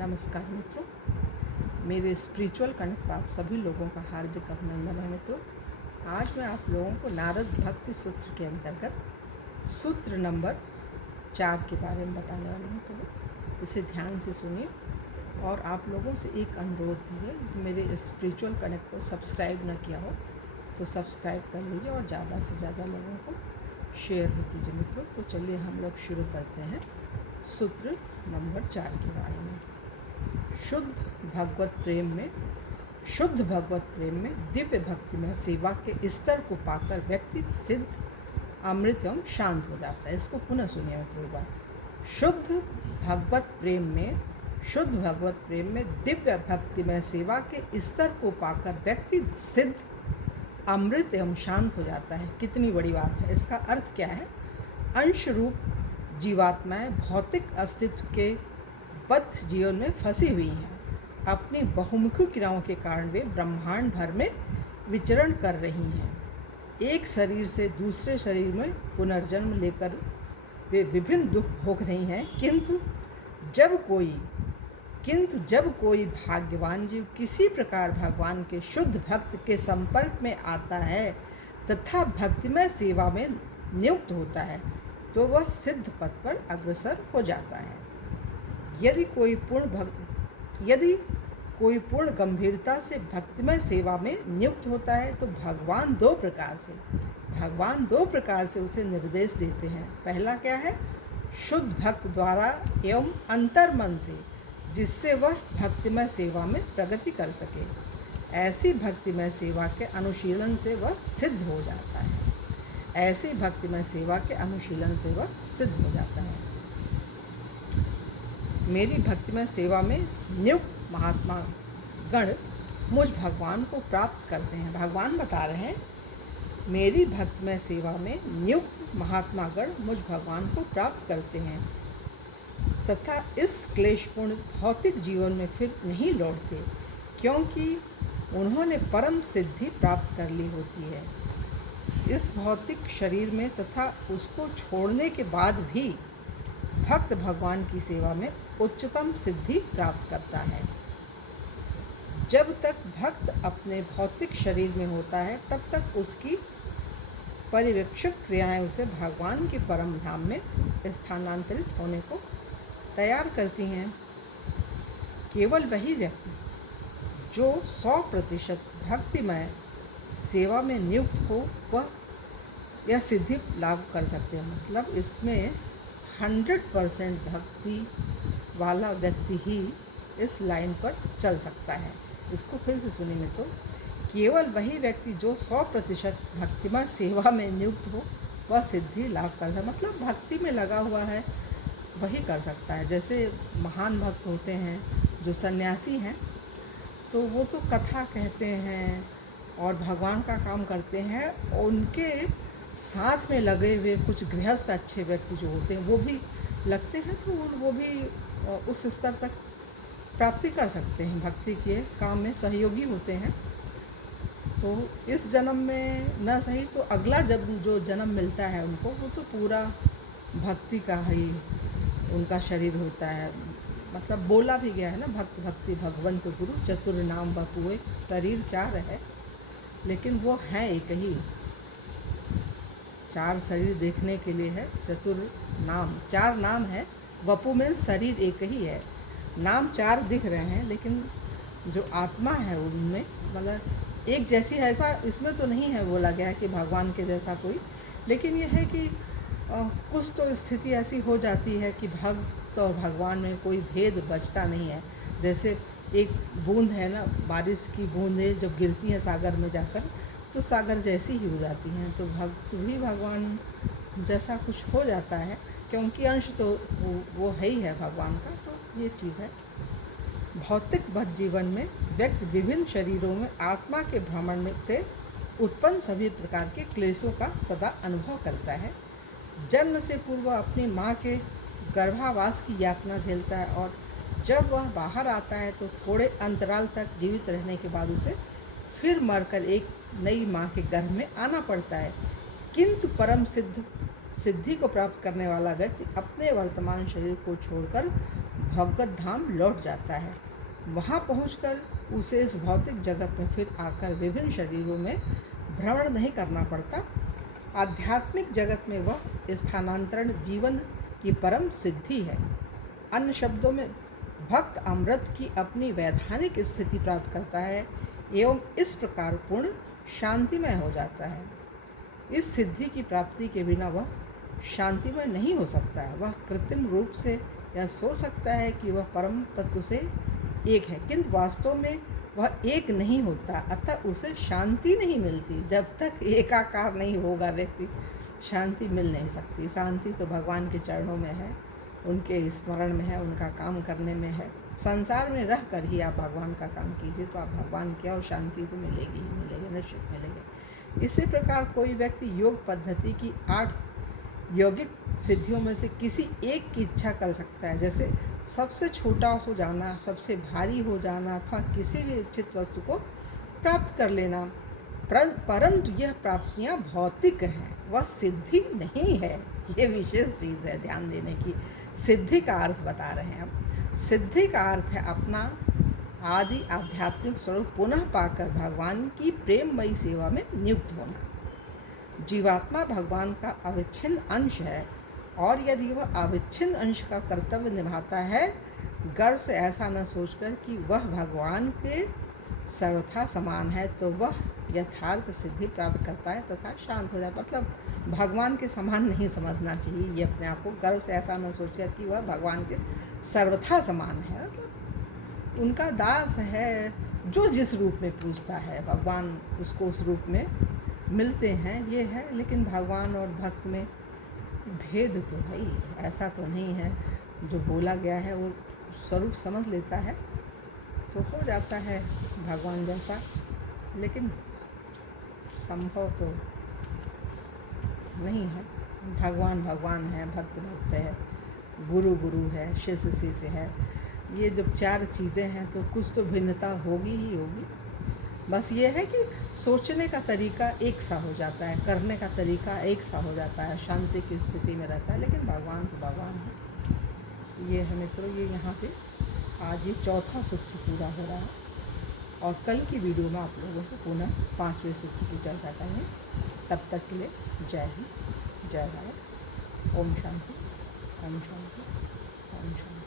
नमस्कार मित्रों, मेरे स्पिरिचुअल कनेक्ट पर आप सभी लोगों का हार्दिक अभिनंदन है मित्रों। आज मैं आप लोगों को नारद भक्ति सूत्र के अंतर्गत सूत्र नंबर 4 के बारे में बताने वाली हूँ। तो इसे ध्यान से सुनिए। और आप लोगों से एक अनुरोध भी है कि मेरे स्पिरिचुअल कनेक्ट को सब्सक्राइब न किया हो तो सब्सक्राइब कर लीजिए और ज़्यादा से ज़्यादा लोगों को शेयर भी कीजिए मित्रों। तो चलिए हम लोग शुरू करते हैं सूत्र नंबर 4 के बारे में। शुद्ध भगवत प्रेम में दिव्य भक्ति में सेवा के स्तर को पाकर व्यक्ति सिद्ध अमृत एवं शांत हो जाता है। इसको पुनः सुनिए मित्रों एक बार। शुद्ध भगवत प्रेम में दिव्य भक्ति में सेवा के स्तर को पाकर व्यक्ति सिद्ध अमृत एवं शांत हो जाता है। कितनी बड़ी बात है। इसका अर्थ क्या है? अंश रूप जीवात्माएं भौतिक अस्तित्व के बद्ध जीवन में फंसी हुई हैं। अपनी बहुमुखी क्रियाओं के कारण वे ब्रह्मांड भर में विचरण कर रही हैं। एक शरीर से दूसरे शरीर में पुनर्जन्म लेकर वे विभिन्न दुख भोग रही हैं। किंतु जब कोई भाग्यवान जीव किसी प्रकार भगवान के शुद्ध भक्त के संपर्क में आता है तथा भक्तिमय सेवा में नियुक्त होता है तो वह सिद्ध पथ पर अग्रसर हो जाता है। यदि कोई पूर्ण गंभीरता से भक्तिमय सेवा में नियुक्त होता है तो भगवान दो प्रकार से उसे निर्देश देते हैं। पहला क्या है? शुद्ध भक्त द्वारा एवं अंतर्मन से, जिससे वह भक्तिमय सेवा में प्रगति कर सके। ऐसी भक्तिमय सेवा के अनुशीलन से वह सिद्ध हो जाता है। मेरी भक्तिमय सेवा में नियुक्त महात्मा गण मुझ भगवान को प्राप्त करते हैं। भगवान बता रहे हैं, मेरी भक्तिमय सेवा में नियुक्त महात्मा गण मुझ भगवान को प्राप्त करते हैं तथा इस क्लेशपूर्ण भौतिक जीवन में फिर नहीं लौटते, क्योंकि उन्होंने परम सिद्धि प्राप्त कर ली होती है। इस भौतिक शरीर में तथा उसको छोड़ने के बाद भी भक्त भगवान की सेवा में उच्चतम सिद्धि प्राप्त करता है। जब तक भक्त अपने भौतिक शरीर में होता है तब तक उसकी पर्यवेक्षक क्रियाएं उसे भगवान के परम धाम में स्थानांतरित होने को तैयार करती हैं। केवल वही व्यक्ति जो 100% भक्तिमय सेवा में नियुक्त हो वह यह सिद्धि लाभ कर सकते हैं। मतलब इसमें 100% भक्ति वाला व्यक्ति ही इस लाइन पर चल सकता है। इसको फिर से सुनिए तो, केवल वही व्यक्ति जो 100% भक्तिमय सेवा में नियुक्त हो वह सिद्धि लाभ कर सकता है। मतलब भक्ति में लगा हुआ है वही कर सकता है। जैसे महान भक्त होते हैं जो सन्यासी हैं, तो वो तो कथा कहते हैं और भगवान का काम करते हैं। और उनके साथ में लगे हुए कुछ गृहस्थ अच्छे व्यक्ति जो होते हैं वो भी लगते हैं, तो वो भी उस स्तर तक प्राप्ति कर सकते हैं। भक्ति के काम में सहयोगी होते हैं। तो इस जन्म में न सही तो अगला जब जो जन्म मिलता है उनको, वो तो पूरा भक्ति का ही उनका शरीर होता है। मतलब बोला भी गया है ना, भक्त भक्ति भगवंत गुरु चतुर नाम बपुए। शरीर 4 है लेकिन वो हैं एक ही। 4 शरीर देखने के लिए है, चतुर नाम 4 नाम है। वपु में शरीर एक ही है, नाम 4 दिख रहे हैं लेकिन जो आत्मा है उनमें मतलब एक जैसी है। ऐसा इसमें तो नहीं है बोला गया कि भगवान के जैसा कोई, लेकिन यह है कि कुछ तो स्थिति ऐसी हो जाती है कि भक्त और भगवान में कोई भेद बचता नहीं है। जैसे एक बूंद है ना, बारिश की बूंदें जब गिरती हैं सागर में जाकर तो सागर जैसी ही हो जाती हैं। तो भक्त भी भगवान जैसा कुछ हो जाता है, क्योंकि अंश तो वो है ही है भगवान का। तो ये चीज़ है। भौतिक बद्ध जीवन में व्यक्ति विभिन्न शरीरों में आत्मा के भ्रमण में से उत्पन्न सभी प्रकार के क्लेशों का सदा अनुभव करता है। जन्म से पूर्व अपनी माँ के गर्भावास की यातना झेलता है और जब वह बाहर आता है तो थोड़े अंतराल तक जीवित रहने के बाद उसे फिर मरकर एक नई माँ के गर्भ में आना पड़ता है। किंतु परम सिद्धि को प्राप्त करने वाला व्यक्ति अपने वर्तमान शरीर को छोड़कर भगवत धाम लौट जाता है। वहाँ पहुंचकर उसे इस भौतिक जगत में फिर आकर विभिन्न शरीरों में भ्रमण नहीं करना पड़ता। आध्यात्मिक जगत में वह स्थानांतरण जीवन की परम सिद्धि है। अन्य शब्दों में भक्त अमृत की अपनी वैधानिक स्थिति प्राप्त करता है एवं इस प्रकार पूर्ण शांतिमय हो जाता है। इस सिद्धि की प्राप्ति के बिना वह शांतिमय नहीं हो सकता है। वह कृत्रिम रूप से यह सोच सकता है कि वह परम तत्व से एक है, किंतु वास्तव में वह एक नहीं होता, अतः उसे शांति नहीं मिलती। जब तक एकाकार नहीं होगा व्यक्ति, शांति मिल नहीं सकती। शांति तो भगवान के चरणों में है, उनके स्मरण में है, उनका काम करने में है। संसार में रह कर ही आप भगवान का काम कीजिए तो आप भगवान की और शांति तो मिलेगी ही मिलेगी, निश्चित मिलेगी। इसी प्रकार कोई व्यक्ति योग पद्धति की 8 यौगिक सिद्धियों में से किसी एक की इच्छा कर सकता है, जैसे सबसे छोटा हो जाना, सबसे भारी हो जाना अथवा किसी भी इच्छित वस्तु को प्राप्त कर लेना। परंतु यह प्राप्तियां भौतिक हैं, वह सिद्धि नहीं है। ये विशेष चीज़ है ध्यान देने की। सिद्धि का अर्थ बता रहे हैं हम। सिद्धि का अर्थ है अपना आदि आध्यात्मिक स्वरूप पुनः पाकर भगवान की प्रेममयी सेवा में नियुक्त होना। जीवात्मा भगवान का अविच्छिन्न अंश है और यदि वह अविच्छिन्न अंश का कर्तव्य निभाता है, गर्व से ऐसा न सोचकर कि वह भगवान के सर्वथा समान है, तो वह यथार्थ सिद्धि प्राप्त करता है तथा शांत हो जाता है। मतलब भगवान के समान नहीं समझना चाहिए ये अपने आप को। गर्व से ऐसा न सोचकर कि वह भगवान के सर्वथा समान है, मतलब उनका दास है, जो जिस रूप में पूजता है भगवान उसको उस रूप में मिलते हैं, ये है। लेकिन भगवान और भक्त में भेद तो है ही, ऐसा तो नहीं है। जो बोला गया है वो स्वरूप समझ लेता है तो हो जाता है भगवान जैसा, लेकिन संभव तो नहीं है। भगवान भगवान है, भक्त भक्त है, गुरु गुरु है, शिष्य शिष्य है। ये जब 4 चीज़ें हैं तो कुछ तो भिन्नता होगी ही होगी। बस ये है कि सोचने का तरीका एक सा हो जाता है, करने का तरीका एक सा हो जाता है, शांति की स्थिति में रहता है, लेकिन भगवान तो भगवान है। ये है मित्रों, ये यहाँ पे आज ये 4था सूत्र पूरा हो रहा है और कल की वीडियो में आप लोगों से पुनः 5वें सूत्र की चर्चा करेंगे। तब तक के लिए जय हिंद, जय भारत। ओम शांति, ओम शांति, ओम शांति।